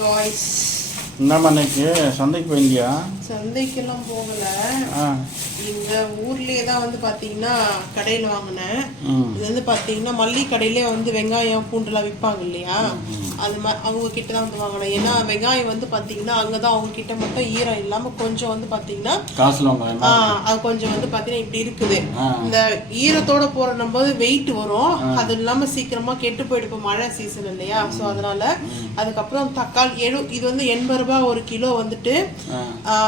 Guys என்னம்மா இன்னைக்கு சந்தைக்கு போயிருந்தியா? சந்தைக்கெல்லாம் போகல. இங்க ஊர்லயே தான் வந்து பாத்தீங்கன்னா கடையில வாங்கினேன். இது வந்து பாத்தீங்கன்னா மல்லிகை கடையிலே வந்து வெங்காயம் பூண்டுலாம் விற்பாங்க இல்லையா, அது அவங்க கிட்ட தான் வந்து வாங்கினேன். ஏன்னா வெங்காயம் வந்து பாத்தீங்கன்னா அங்கதான் அவங்க கிட்ட மட்டும் ஈரம் இல்லாம கொஞ்சம் வந்து பாத்தீங்கன்னா அது கொஞ்சம் வந்து பாத்தீங்கன்னா இப்படி இருக்குது. இந்த ஈரத்தோட போறோம் போது வெயிட் வரும், அது இல்லாம சீக்கிரமா கெட்டு போயிடுப்பு, மழை சீசன் இல்லையா. ஸோ அதனால அதுக்கப்புறம் தக்காளி இது வந்து 80 ரூபாய் ஒரு கிலோ வந்துட்டு.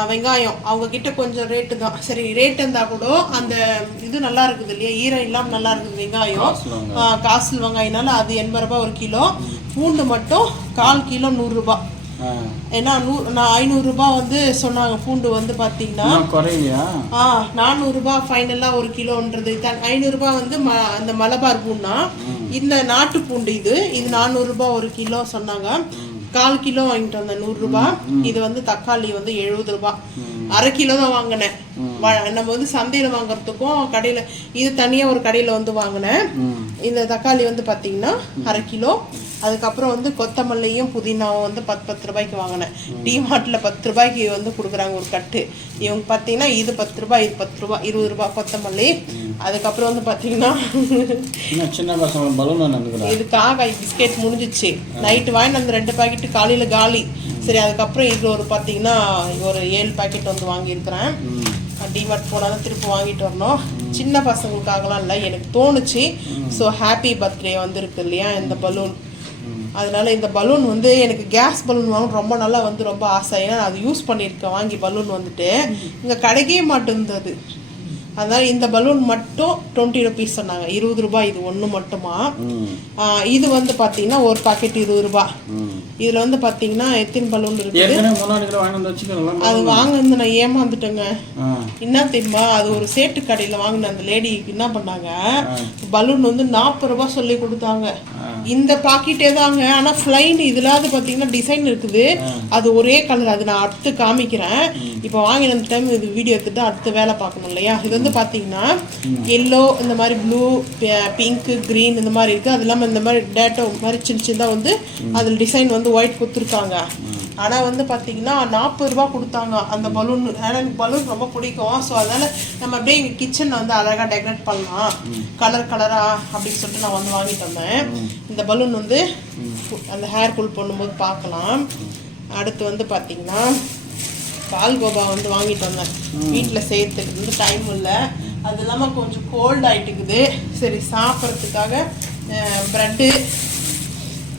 வெங்காயம் அவங்க கிட்ட கொஞ்சம் ரேட்டு தான், சரி ரேட் இருந்தா கூட அந்த இது நல்லா இருக்குது இல்லையா, ஈரம் இல்லாம நல்லா இருக்குது வெங்காயம். காசு வெங்காயம்னால அது 80 ரூபாய் ஒரு கிலோ. பூண்டு மட்டும் 1/4 கிலோ 100 ரூபாய். ஏன்னா 500 ரூபாய் வந்து சொன்னாங்க பூண்டு வந்து பாத்தீங்கன்னா 400 ரூபாய் ஃபைனலா ஒரு கிலோன்றது. 500 ரூபாய் வந்து அந்த மலபார் பூண்டா, இந்த நாட்டு பூண்டு இது 400 ரூபாய் ஒரு கிலோ சொன்னாங்க. 1/4 கிலோ வாங்கிட்டு வந்தேன் 100 ரூபாய். இது வந்து தக்காளி வந்து 70 ரூபாய். 1/2 கிலோ தான் வாங்கினேன். நம்ம வந்து சந்தையில வாங்குறதுக்கும் கடையில இது தனியா ஒரு கடையில வந்து வாங்கினேன். இந்த தக்காளி வந்து பாத்தீங்கன்னா 1/2 கிலோ. அதுக்கப்புறம் வந்து கொத்தமல்லியும் புதினாவும் வந்து 10 ரூபாய்க்கு வாங்கினேன். டிமார்ட்ல 10 ரூபாய்க்கு வந்து கொடுக்குறாங்க ஒரு கட்டு. இவங்க பார்த்தீங்கன்னா இது 10 ரூபாய், இது 10 ரூபாய், 20 ரூபாய் கொத்தமல்லி. அதுக்கப்புறம் வந்து பார்த்தீங்கன்னா இது காக்காய் பிஸ்கெட் முடிஞ்சிச்சு. நைட்டு வாங்கிட்டு அந்த 2 பாக்கெட்டு காலையில் காலி. சரி அதுக்கப்புறம் இது ஒரு பார்த்தீங்கன்னா ஒரு 7 பாக்கெட் வந்து வாங்கியிருக்கிறேன். டிமார்ட் போனாலும் திருப்பி வாங்கிட்டு வரணும். சின்ன பசங்களுக்காகலாம் இல்லை, எனக்கு தோணுச்சு. ஸோ ஹாப்பி பர்த்டே வந்துருக்கு இல்லையா இந்த பலூன், அதனால இந்த பலூன் வந்து எனக்கு கேஸ் பலூன் வாங்க ரொம்ப நாளாக வந்து ரொம்ப ஆசை. ஏன்னா அது யூஸ் பண்ணியிருக்கேன் வாங்கி பலூன் வந்துட்டு இங்கே கிடைக்கவே மாட்டேங்குது. அதனால இந்த பலூன் மட்டும் 20 ருபீஸ் சொன்னாங்க, 20 ரூபாய் இது ஒன்று மட்டுமா. இது வந்து பார்த்தீங்கன்னா ஒரு பாக்கெட் 20 ரூபாய். இதில் வந்து பார்த்தீங்கன்னா எத்தனை பலூன் இருக்குது. அது வாங்கினது நான் ஏமாந்துட்டேங்க. என்ன தெரியுமா, அது ஒரு சேட்டு கடையில் வாங்கின அந்த லேடி என்ன பண்ணாங்க, பலூன் வந்து 40 ரூபாய் சொல்லி கொடுத்தாங்க. இந்த பாக்கெட்டே தாங்க, ஆனால் ஃப்ளைன் இதிலாவது பார்த்தீங்கன்னா டிசைன் இருக்குது, அது ஒரே கலர். அது நான் அடுத்து காமிக்கிறேன். இப்போ வாங்கின அந்த டைம் இது வீடியோ எடுத்துட்டு அடுத்து வேலை பார்க்கணும் இல்லையா. இது வந்து பார்த்தீங்கன்னா எல்லோ, இந்த மாதிரி ப்ளூ, பிங்க், க்ரீன் இந்த மாதிரி இருக்குது. அது இல்லாமல் இந்த மாதிரி டேட்டோ மாதிரி சின்ன சின்னதாக வந்து அதில் டிசைன் வந்து ஒயிட் கொடுத்துருக்காங்க. ஆனால் வந்து பார்த்தீங்கன்னா 40 ரூபா கொடுத்தாங்க அந்த பலூன். ஏன்னா எனக்கு பலூன் ரொம்ப பிடிக்கும். ஸோ அதனால் நம்ம அப்படியே எங்கள் கிச்சனில் வந்து அழகாக டெக்கரேட் பண்ணலாம் கலர் கலராக அப்படின்னு சொல்லிட்டு நான் வந்து வாங்கிட்டு வந்தேன். இந்த பலூன் வந்து அந்த ஹேர் கூல் பண்ணும்போது பார்க்கலாம். அடுத்து வந்து பார்த்தீங்கன்னா பால்கோவா வந்து வாங்கிட்டு வந்தேன். வீட்டில் செய்யறதுக்கு வந்து டைம் இல்லை, அது இல்லாமல் கொஞ்சம் கோல்ட் ஆகிட்டுக்குது. சரி சாப்பிட்றதுக்காக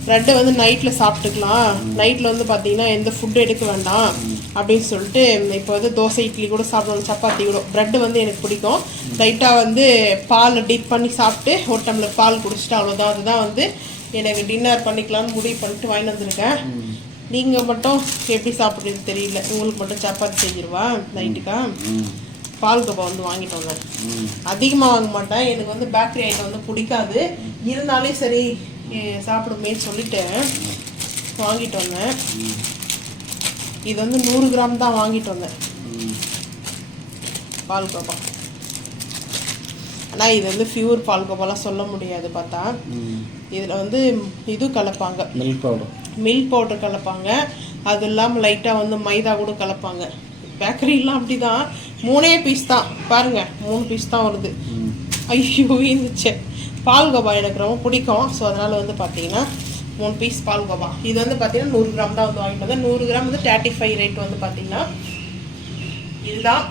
ப்ரெட்டு வந்து நைட்டில் சாப்பிட்டுக்கலாம். நைட்டில் வந்து பார்த்தீங்கன்னா எந்த ஃபுட்டு எடுக்க வேண்டாம் அப்படின்னு சொல்லிட்டு இப்போ வந்து தோசை இட்லி கூட சாப்பிடணும், சப்பாத்தி கூட. ப்ரெட்டு வந்து எனக்கு பிடிக்கும். லைட்டாக வந்து பால் டிப் பண்ணி சாப்பிட்டு ஒரு டம்ளர் பால் குடிச்சிட்டு அவ்வளோதான். அதுதான் வந்து எனக்கு டின்னர் பண்ணிக்கலாம்னு முடிவு பண்ணிட்டு வாங்கிட்டு வந்திருக்கேன். நீங்கள் மட்டும் எப்படி சாப்பிட்றது தெரியல, உங்களுக்கு மட்டும் சப்பாத்தி செஞ்சிருவா நைட்டுக்கா. பால்கோவா வந்து வாங்கிட்டு வந்தேன். அதிகமாக வாங்க மாட்டேன், எனக்கு வந்து பேக்கரி ஐட்டம் வந்து பிடிக்காது. இருந்தாலே சரி சாப்பிடுமே சொல்லிட்டு வாங்கிட்டு வந்தேன். இது வந்து 100 கிராம் தான் வாங்கிட்டு வந்தேன் பால்கோவா. ஆனால் இது வந்து பியூர் பால்கோவாலாம் சொல்ல முடியாது பார்த்தா. இதில் வந்து இது கலப்பாங்க, மில்க் பவுடர் கலப்பாங்க. அது இல்லாமல் லைட்டாக வந்து மைதா கூட கலப்பாங்க. பேக்கரிலாம் அப்படி தான். 3 பீஸ் தான் பாருங்கள், 3 பீஸ் தான் வருது. ஐயோ இருந்துச்சு. பால்கோவா எனக்கு ரொம்ப பிடிக்கும். ஸோ அதனால் வந்து பார்த்தீங்கன்னா 3 பீஸ் பால்கோவா. இது வந்து பார்த்தீங்கன்னா 100 கிராம் தான் வந்து வாங்கிட்டு வந்தேன். 100 கிராம் வந்து 35 ரேட் வந்து பார்த்தீங்கன்னா இதுதான்.